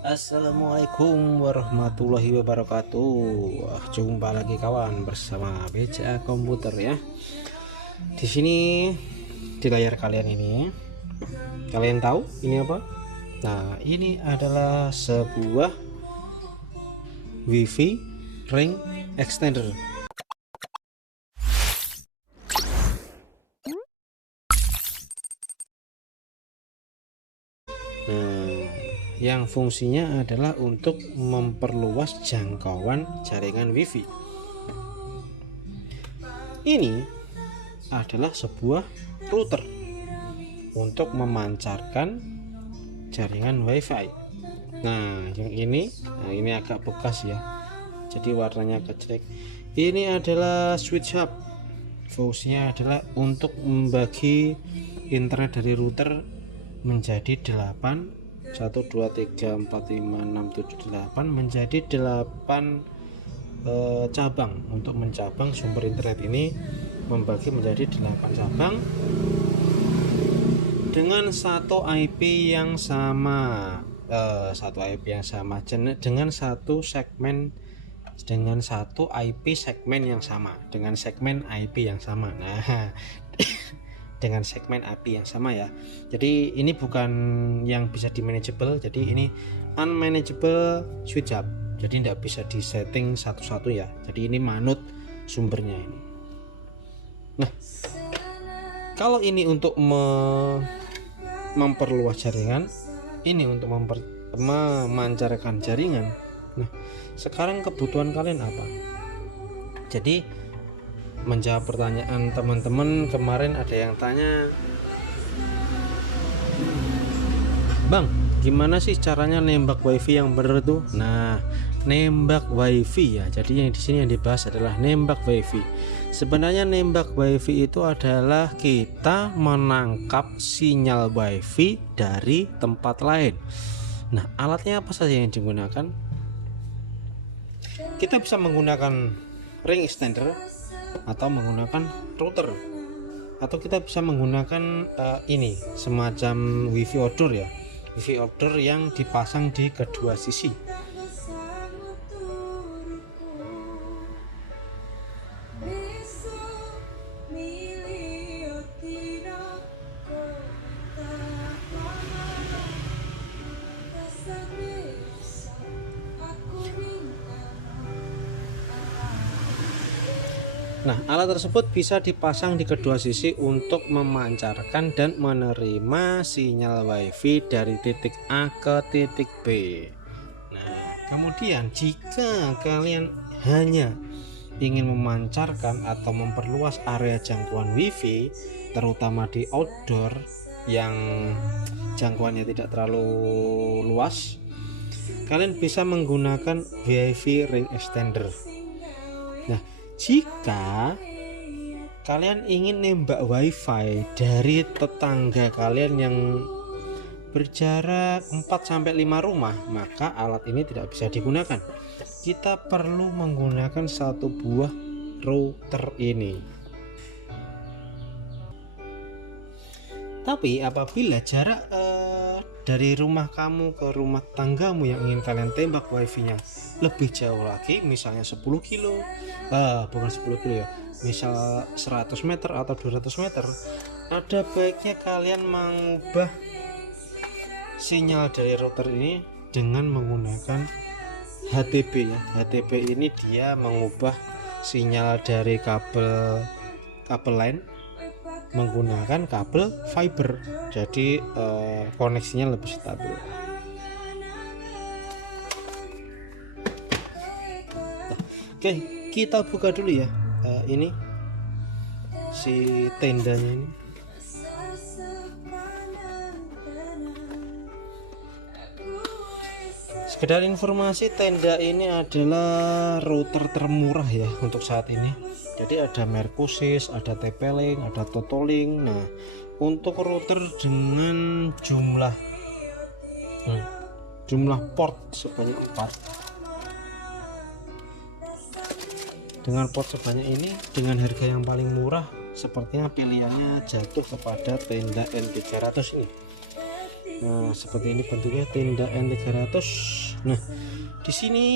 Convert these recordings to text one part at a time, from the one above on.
Assalamualaikum warahmatullahi wabarakatuh. Jumpa lagi kawan bersama BCA Komputer ya. Di sini di layar kalian ini, kalian tahu ini apa? Nah, ini adalah sebuah WiFi ring extender. Nah, yang fungsinya adalah untuk memperluas jangkauan jaringan WiFi. Ini adalah sebuah router untuk memancarkan jaringan WiFi. Nah, yang ini agak bekas ya, jadi warnanya agak jelek. Ini adalah switch hub. Fungsinya adalah untuk membagi internet dari router menjadi 8 1 2 3 4 5 6 7 8 menjadi 8 cabang. Untuk mencabang sumber internet ini membagi menjadi 8 cabang dengan satu IP yang sama, dengan satu segmen, dengan satu IP segmen yang sama, dengan segmen IP yang sama. Nah, dengan segmen IP yang sama ya. Jadi ini bukan yang bisa di manageable, jadi ini unmanageable switch hub. Jadi tidak bisa disetting satu-satu ya. Jadi ini manut sumbernya ini. Nah, kalau ini untuk memperluas jaringan, ini untuk memancarkan jaringan. Nah, sekarang kebutuhan kalian apa? Jadi menjawab pertanyaan teman-teman kemarin, ada yang tanya, Bang, gimana sih caranya nembak WiFi yang benar tuh? Nah, nembak WiFi ya. Jadi yang di sini yang dibahas adalah nembak WiFi. Sebenarnya nembak WiFi itu adalah kita menangkap sinyal WiFi dari tempat lain. Nah, alatnya apa saja yang digunakan? Kita bisa menggunakan ring extender atau menggunakan router, atau kita bisa menggunakan ini semacam WiFi outdoor ya, WiFi outdoor yang dipasang di kedua sisi. Nah, alat tersebut bisa dipasang di kedua sisi untuk memancarkan dan menerima sinyal WiFi dari titik A ke titik B. Nah, kemudian jika kalian hanya ingin memancarkan atau memperluas area jangkauan WiFi, terutama di outdoor yang jangkauannya tidak terlalu luas, kalian bisa menggunakan WiFi ring extender. Nah, jika kalian ingin nembak WiFi dari tetangga kalian yang berjarak 4-5 rumah, maka alat ini tidak bisa digunakan. Kita perlu menggunakan satu buah router ini. Tapi apabila jarak dari rumah kamu ke rumah tanggamu yang ingin kalian tembak WiFi-nya lebih jauh lagi, misalnya 10 kilo, bukan 10 kilo ya, misal 100 meter atau 200 meter, ada baiknya kalian mengubah sinyal dari router ini dengan menggunakan HTB ya. HTB ini dia mengubah sinyal dari kabel line menggunakan kabel fiber, jadi koneksinya lebih stabil. Oke, kita buka dulu ya, ini si tendanya ini. Sekedar informasi, tenda ini adalah router termurah ya untuk saat ini. Jadi ada Mercosys, ada TP-Link, ada Totolink. Nah, untuk router dengan jumlah port sebanyak 4, dengan port sebanyak ini dengan harga yang paling murah, sepertinya pilihannya jatuh kepada tenda N300 ini. Nah, seperti ini bentuknya tenda N300. Nah, di sini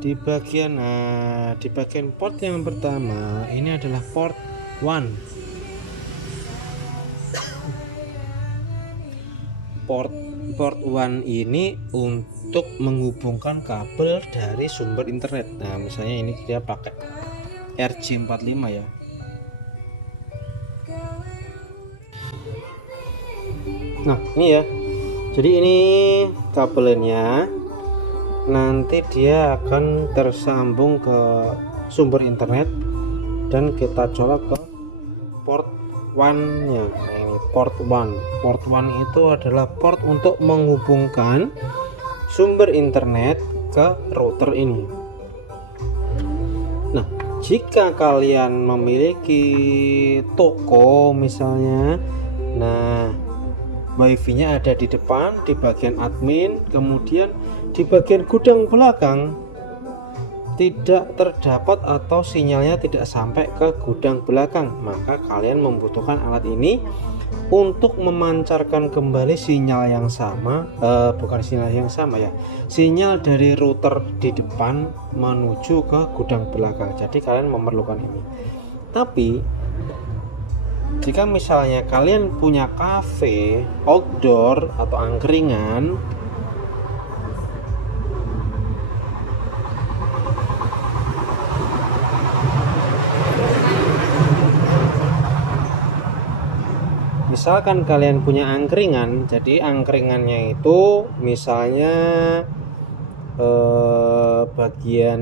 di bagian port yang pertama ini adalah port 1. Port 1 ini untuk menghubungkan kabel dari sumber internet. Nah, misalnya ini dia pakai RJ45 ya. Nah, ini ya. Jadi ini kabelnya nanti dia akan tersambung ke sumber internet dan kita colok ke port 1 nya. Nah, ini port 1. Port 1 itu adalah port untuk menghubungkan sumber internet ke router ini. Nah, jika kalian memiliki toko misalnya, nah wifi-nya ada di depan di bagian admin, kemudian di bagian gudang belakang tidak terdapat atau sinyalnya tidak sampai ke gudang belakang, maka kalian membutuhkan alat ini untuk memancarkan kembali sinyal yang sama, bukan sinyal yang sama ya, sinyal dari router di depan menuju ke gudang belakang. Jadi kalian memerlukan ini. Tapi jika misalnya kalian punya cafe, outdoor atau angkringan, misalkan kalian punya angkringan, jadi angkringannya itu misalnya bagian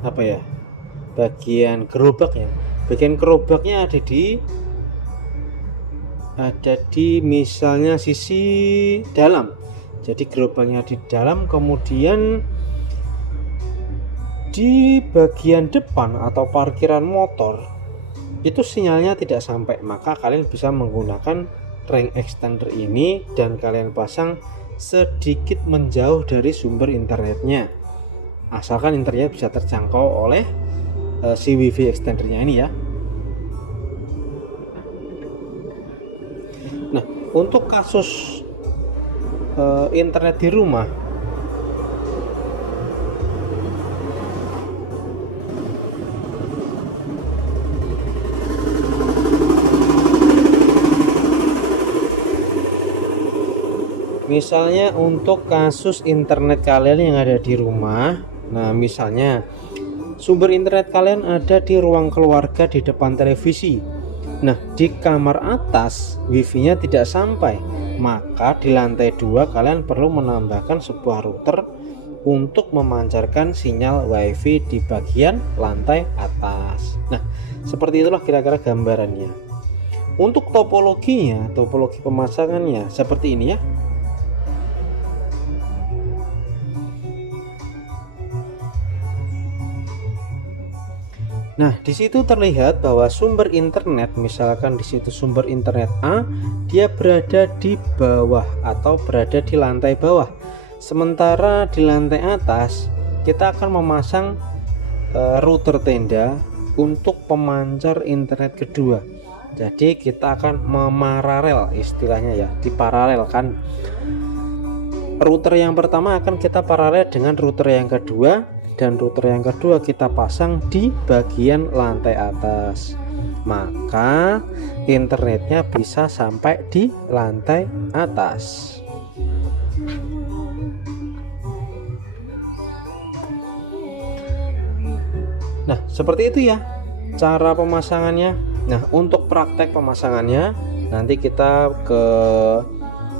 apa ya, bagian gerobaknya, ada di misalnya sisi dalam, jadi gerobaknya di dalam, kemudian di bagian depan atau parkiran motor itu sinyalnya tidak sampai, maka kalian bisa menggunakan ring extender ini dan kalian pasang sedikit menjauh dari sumber internetnya, asalkan internet bisa terjangkau oleh si wifi extendernya ini ya. Nah, untuk kasus internet di rumah, misalnya untuk kasus internet kalian yang ada di rumah, nah misalnya sumber internet kalian ada di ruang keluarga di depan televisi, nah di kamar atas wifi-nya tidak sampai, maka di lantai 2 kalian perlu menambahkan sebuah router untuk memancarkan sinyal wifi di bagian lantai atas. Nah, seperti itulah kira-kira gambarannya. Untuk topologi pemasangannya seperti ini ya. Nah, di situ terlihat bahwa sumber internet, misalkan di situ sumber internet A, dia berada di bawah atau berada di lantai bawah. Sementara di lantai atas kita akan memasang router tenda untuk pemancar internet kedua. Jadi kita akan memaralel, istilahnya ya, diparalelkan. Router yang pertama akan kita paralel dengan router yang kedua, dan router yang kedua kita pasang di bagian lantai atas, maka internetnya bisa sampai di lantai atas. Nah, seperti itu ya cara pemasangannya. Nah, untuk praktek pemasangannya nanti kita ke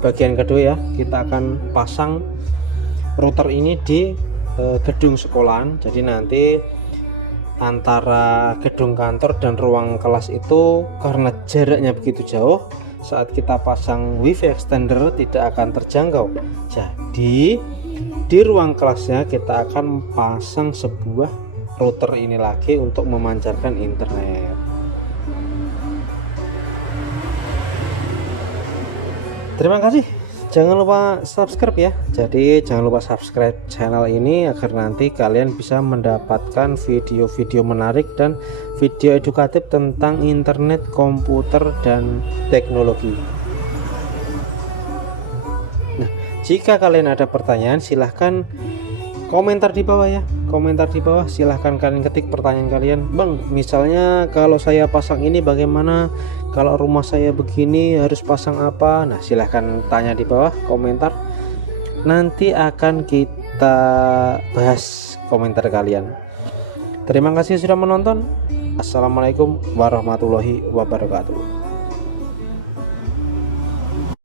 bagian kedua ya, kita akan pasang router ini di gedung sekolahan. Jadi nanti antara gedung kantor dan ruang kelas itu karena jaraknya begitu jauh, saat kita pasang wifi extender tidak akan terjangkau. Jadi di ruang kelasnya kita akan pasang sebuah router ini lagi untuk memancarkan internet. Terima kasih Jangan lupa subscribe ya. Jadi jangan lupa subscribe channel ini agar nanti kalian bisa mendapatkan video-video menarik dan video edukatif tentang internet, komputer, dan teknologi. Nah, jika kalian ada pertanyaan silahkan komentar di bawah ya. Komentar di bawah silahkan kalian ketik pertanyaan kalian. Bang, misalnya kalau saya pasang ini bagaimana, kalau rumah saya begini harus pasang apa? Nah, silahkan tanya di bawah komentar, nanti akan kita bahas komentar kalian. Terima kasih sudah menonton. Assalamualaikum warahmatullahi wabarakatuh.